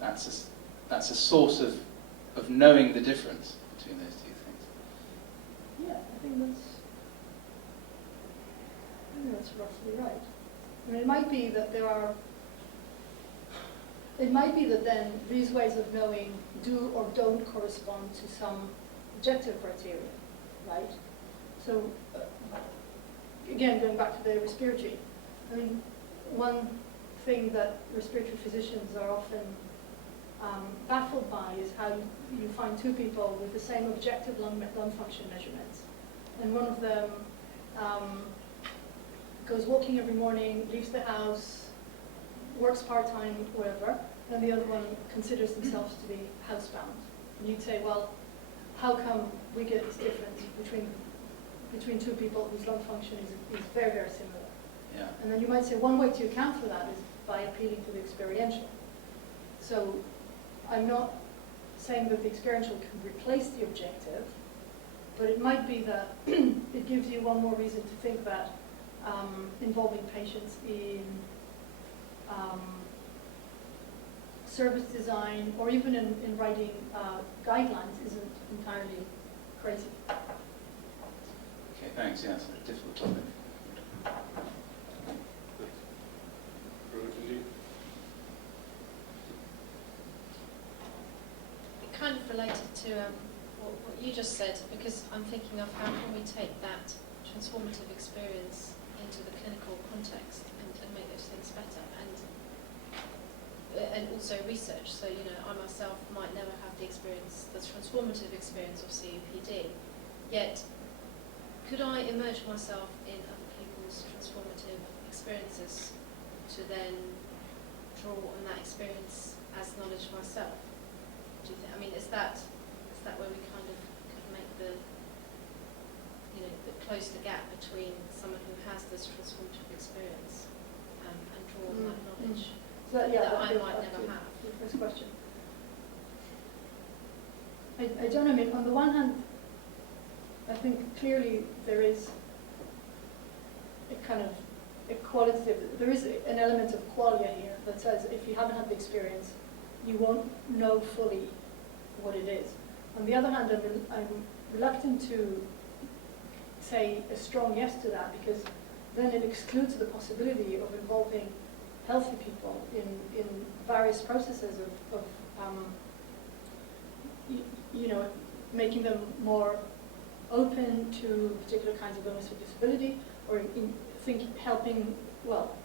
that's a source of knowing the difference between those two things. Yeah, I think that's roughly right. It might be that then these ways of knowing do or don't correspond to some objective criteria, right? So, again, going back to the respiratory, one thing that respiratory physicians are often baffled by is how you find two people with the same objective lung function measurements, and one of them goes walking every morning, leaves the house, works part-time, whatever, and the other one considers themselves to be housebound. And you'd say, well, how come we get this difference between two people whose lung function is very, very similar? Yeah. And then you might say one way to account for that is by appealing to the experiential. So I'm not saying that the experiential can replace the objective, but it might be that it gives you one more reason to think that involving patients in service design or even in writing guidelines isn't entirely crazy. Okay, thanks. Yeah, it's a difficult topic. Kind of related to what you just said, because I'm thinking of how can we take that transformative experience into the clinical context and make those things better, and also research. So I myself might never have the transformative experience of COPD, yet could I immerse myself in other people's transformative experiences to then draw on that experience as knowledge myself? do you think? I mean, is that where we kind of could make the close the gap between someone who has this transformative experience and draw on that knowledge So that I goes might back never to have? the first question. I don't know, I mean, on the one hand, I think clearly there is a kind of a qualitative, there is an element of qualia here that says if you haven't had the experience, you won't know fully what it is. On the other hand, I'm reluctant to say a strong yes to that, because then it excludes the possibility of involving healthy people in various processes of making them more open to particular kinds of illness or disability, or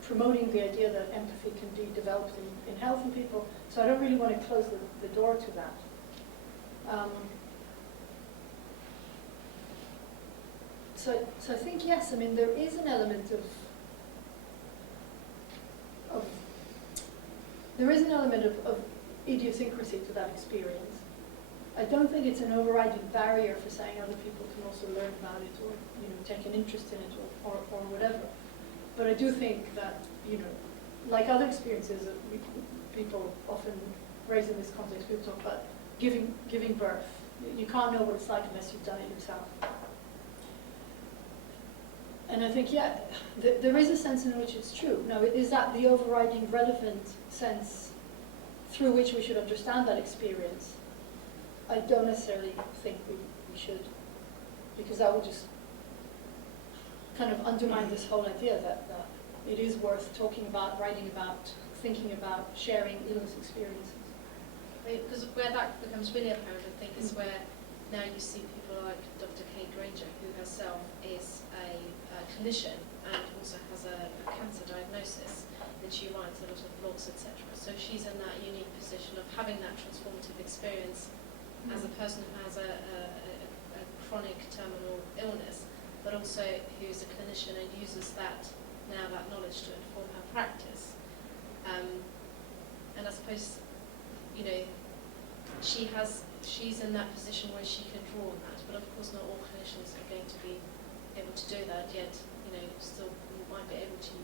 promoting the idea that empathy can be developed in healthy people. So I don't really want to close the door to that. So I think, yes, I mean, there is an element of idiosyncrasy to that experience. I don't think it's an overriding barrier for saying other people can also learn about it, or take an interest in it, or whatever. But I do think that like other experiences that people often raise in this context, people talk about giving birth. You can't know what it's like unless you've done it yourself. And I think, there is a sense in which it's true. Now, is that the overriding relevant sense through which we should understand that experience? I don't necessarily think we should, because that would just kind of undermine this whole idea that it is worth talking about, writing about, thinking about, sharing illness experiences. Because where that becomes really apparent, I think, is where now you see people like Dr. Kate Granger, who herself is a clinician and also has a cancer diagnosis, and she writes a lot of blogs, etc. So she's in that unique position of having that transformative experience as a person who has a chronic terminal illness, but also who's a clinician and uses that knowledge to inform her practice. And I suppose, she's in that position where she can draw on that, but of course not all clinicians are going to be able to do that, yet still might be able to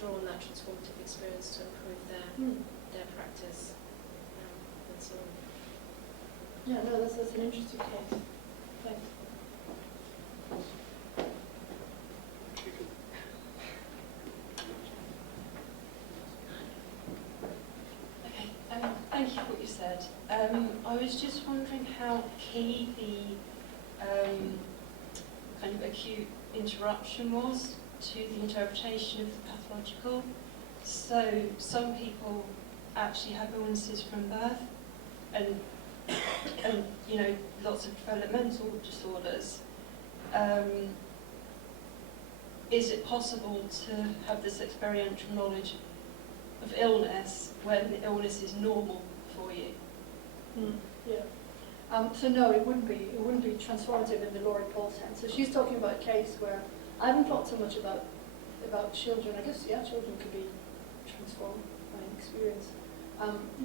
draw on that transformative experience to improve their practice and so on. Yeah, no, that's an interesting case. Thanks. Okay, thank you for what you said. I was just wondering how key the kind of acute interruption was to the interpretation of the pathological. So some people actually have illnesses from birth, and lots of developmental disorders. Is it possible to have this experiential knowledge of illness when the illness is normal for you? Yeah. So no, it wouldn't be transformative in the Laurie Paul sense. So she's talking about a case where I haven't thought so much about children. I guess children could be transformed by an experience.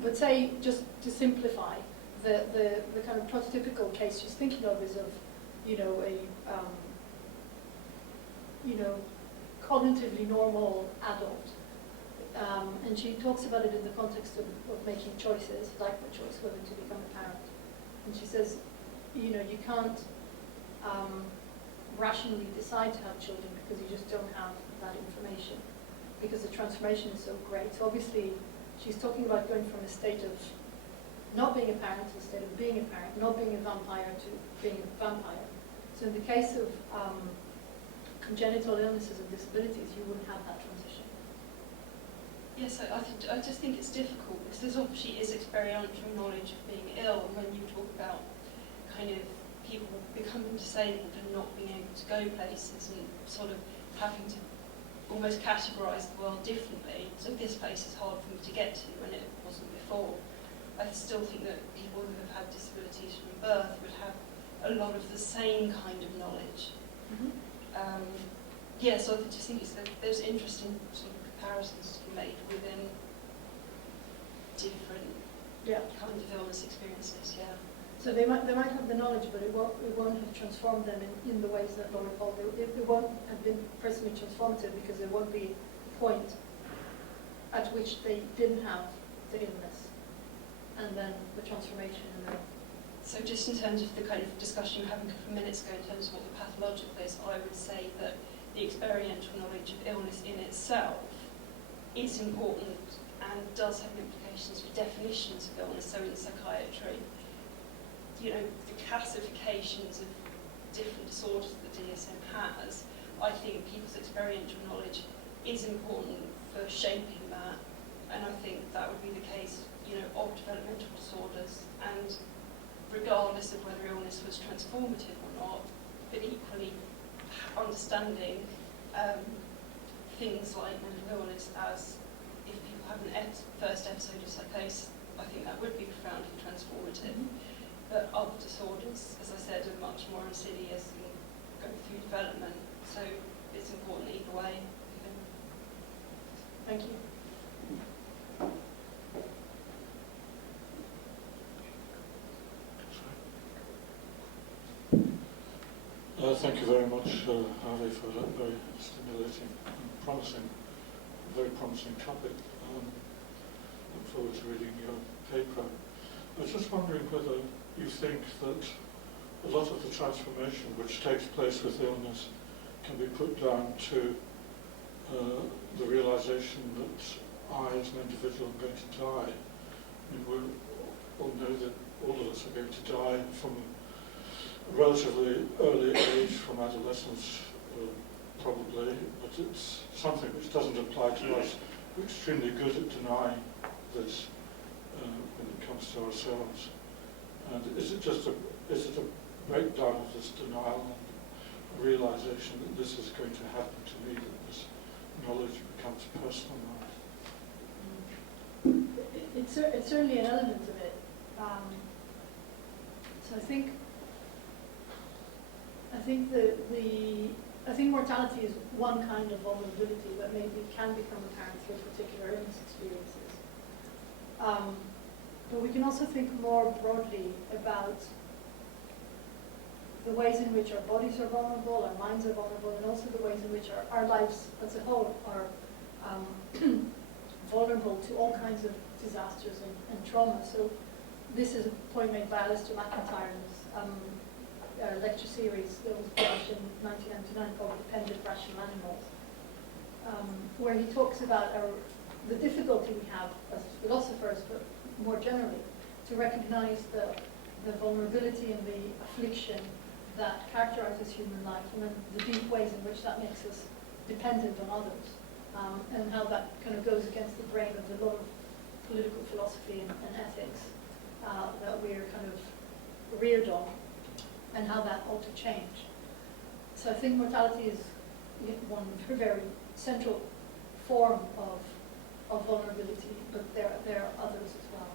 But say, just to simplify, the kind of prototypical case she's thinking of is of cognitively normal adult, and she talks about it in the context of making choices, like the choice whether to become a parent. And she says, you can't rationally decide to have children because you just don't have that information, because the transformation is so great. So obviously, she's talking about going from a state of not being a parent to a state of being a parent, not being a vampire to being a vampire. So in the case of congenital illnesses and disabilities, you wouldn't have that transition. Yes, I just think it's difficult because there's obviously is experiential knowledge of being ill, and when you talk about kind of people becoming disabled and not being able to go places and sort of having to almost categorise the world differently. So this place is hard for me to get to when it wasn't before. I still think that people who have had disabilities from birth would have a lot of the same kind of knowledge. So I just think there's interesting sort of comparisons to be made within different Yeah. kind of illness experiences, yeah. So they might have the knowledge, but it won't have transformed them in the ways that Laura called it. It won't have been personally transformative because there won't be a point at which they didn't have the illness, and then the transformation. And then. So just in terms of the kind of discussion you were having a couple of minutes ago in terms of what the pathological is, I would say that the experiential knowledge of illness in itself is important and does have implications for definitions of illness. So in psychiatry, you know, the classifications of different disorders that the DSM has, I think people's experiential knowledge is important for shaping that, and I think that would be the case, you know, of developmental disorders, and regardless of whether illness was transformative or not, but equally understanding things like mental illness as if people have an first episode of psychosis, I think that would be profoundly transformative. But other disorders, as I said, are much more insidious and go through development, so it's important either way. Thank you. Thank you very much, Havi, for that very stimulating and very promising topic. Look forward to reading your paper. I was just wondering whether you think that a lot of the transformation which takes place with illness can be put down to the realization that I, as an individual, am going to die. I mean, we all know that all of us are going to die from a relatively early age, from adolescence probably, but it's something which doesn't apply to us. We're extremely good at denying this when it comes to ourselves. And is it a breakdown of this denial and a realization that this is going to happen to me, that this knowledge becomes personal now? It's certainly an element of it. So I think mortality is one kind of vulnerability that maybe can become apparent through particular illness experiences. But we can also think more broadly about the ways in which our bodies are vulnerable, our minds are vulnerable, and also the ways in which our lives as a whole are vulnerable to all kinds of disasters and trauma. So this is a point made by Alistair McIntyre in his lecture series that was published in 1999 called Dependent Rational Animals, where he talks about the difficulty we have as philosophers, but more generally, to recognize the vulnerability and the affliction that characterizes human life, and then the deep ways in which that makes us dependent on others, and how that kind of goes against the grain of a lot of political philosophy and ethics that we're kind of reared on, and how that ought to change. So I think mortality is one very central form of vulnerability, but there are others as well.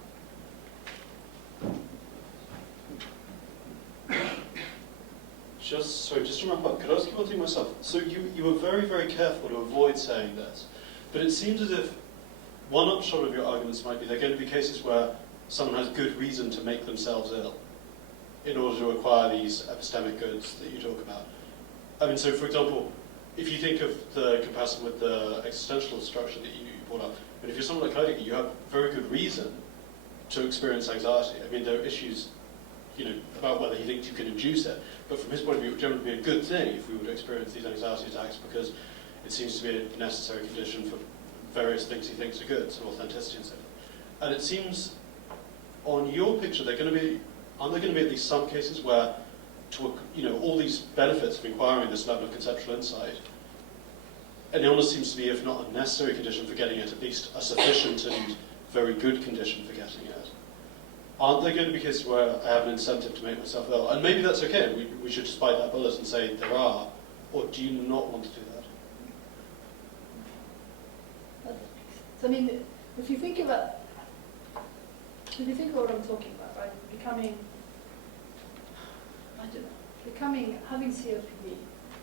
Just to wrap up, could I ask you one thing myself? So you were very, very careful to avoid saying this, but it seems as if one upshot of your arguments might be there are going to be cases where someone has good reason to make themselves ill in order to acquire these epistemic goods that you talk about. I mean, so for example, if you think of the comparison with the existential structure that you brought up, but if you're someone like Heidegger, you have very good reason to experience anxiety. I mean, there are issues, about whether he thinks you can induce it, but from his point of view, it would generally be a good thing if we would experience these anxiety attacks because it seems to be a necessary condition for various things he thinks are good, so authenticity and so forth. And it seems, on your picture, aren't there going to be at least some cases where, all these benefits of inquiring this level of conceptual insight, an illness seems to be, if not a necessary condition for getting it, at least a sufficient and very good condition for getting it. Aren't there going to be cases where I have an incentive to make myself ill? And maybe that's okay, we should just bite that bullet and say there are, or do you not want to do that? So I mean, if you think about what I'm talking about, right? Having COPD,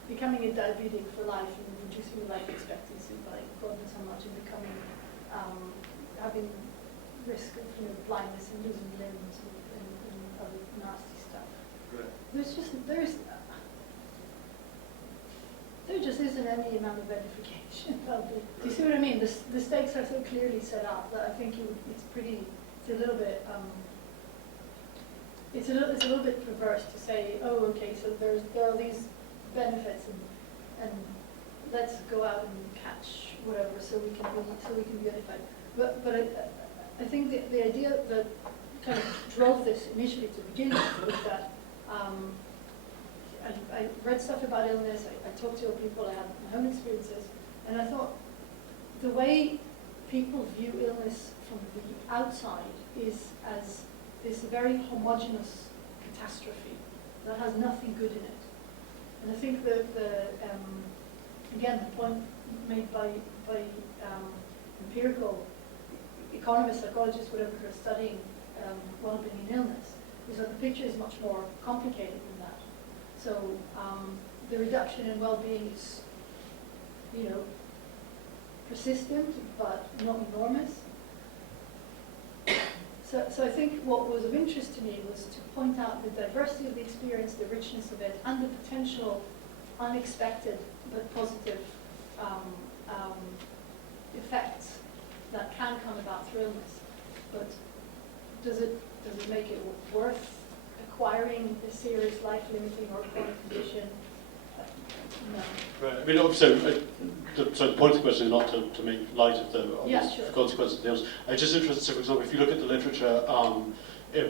becoming a diabetic for life and reducing your life expectancy by God knows how much, and having risk of blindness and losing limbs and other nasty stuff. Right. There just isn't any amount of edification. Do you see what I mean? The stakes are so clearly set out that I think it's a little bit it's a little bit perverse to say, oh, okay, so there are these benefits and let's go out and catch whatever so we can be edified. But I think the idea that kind of drove this initially to begin with was that I read stuff about illness, I talked to people, I had my own experiences, and I thought the way people view illness from the outside is as this very homogeneous catastrophe that has nothing good in it. And I think that again, the point made by empirical economists, psychologists, whatever, who are studying well-being in illness, is that the picture is much more complicated than that. So the reduction in well-being is, persistent but not enormous. So I think what was of interest to me was to point out the diversity of the experience, the richness of it, and the potential unexpected but positive effects that can come about through illness. But does it make it worth acquiring a serious life-limiting or chronic condition? No. Right. I mean, so the point of the question is not to make light of the obvious consequences of the illness. I'm just interested, so for example, if you look at the literature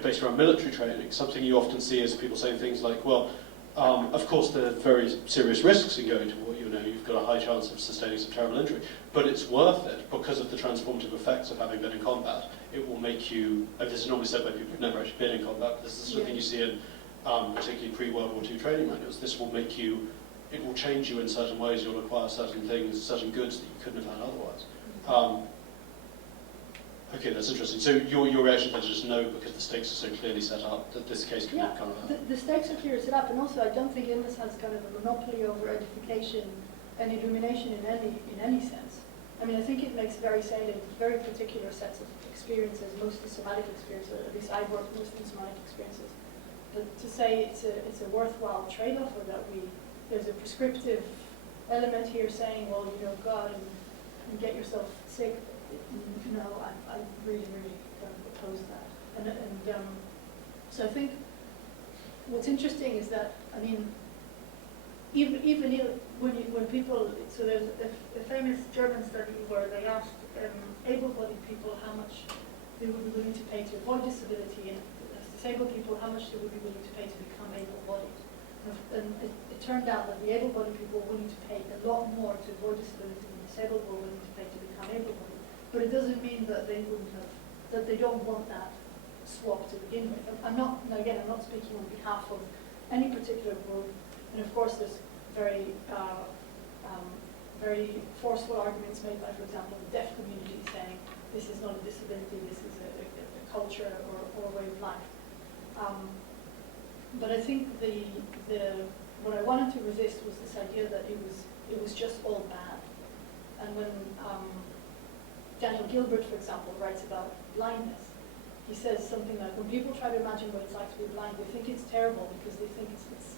based around military training, something you often see is people saying things like, well, of course there are very serious risks in going to war, you've got a high chance of sustaining some terrible injury, but it's worth it because of the transformative effects of having been in combat. It will make you, and this is normally said by people who've never actually been in combat, but this is the sort of thing you see in particularly pre-World War II training manuals. This will make you, it will change you in certain ways, you'll acquire certain things, certain goods that you couldn't have had otherwise. Okay, that's interesting. So your reaction is just no, because the stakes are so clearly set up that this case can come out. The stakes are clearly set up, and also I don't think illness has kind of a monopoly over edification and illumination in any sense. I mean, I think it makes very salient very particular sets of experiences, mostly somatic experiences, or at least I've worked mostly in somatic experiences. But to say it's a worthwhile trade-off, or that there's a prescriptive element here saying, well, go out and get yourself sick. No, I really kind of oppose that. And so I think what's interesting is that, I mean, even when people, so there's a famous German study where they asked able-bodied people how much they would be willing to pay to avoid disability, and disabled people how much they would be willing to pay to become able-bodied. And it turned out that the able-bodied people were willing to pay a lot more to avoid disability than the disabled were willing to pay to become able-bodied. But it doesn't mean that they don't want that swap to begin with. I'm not speaking on behalf of any particular group, and of course there's very forceful arguments made by, for example, the deaf community saying this is not a disability, this is a culture or a way of life. But I think what I wanted to resist was this idea that it was just all bad. And when Daniel Gilbert, for example, writes about blindness, he says something like, when people try to imagine what it's like to be blind, they think it's terrible because they think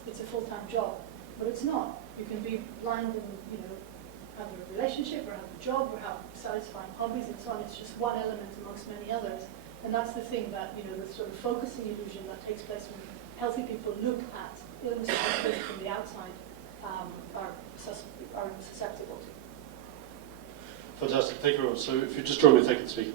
it's a full-time job. But it's not. You can be blind and have a relationship or have a job or have satisfying hobbies and so on. It's just one element amongst many others. And that's the thing that, the sort of focusing illusion that takes place when healthy people look at illness from the outside are susceptible to. Fantastic, thank you very much. So if you just join me, thank you, speaker.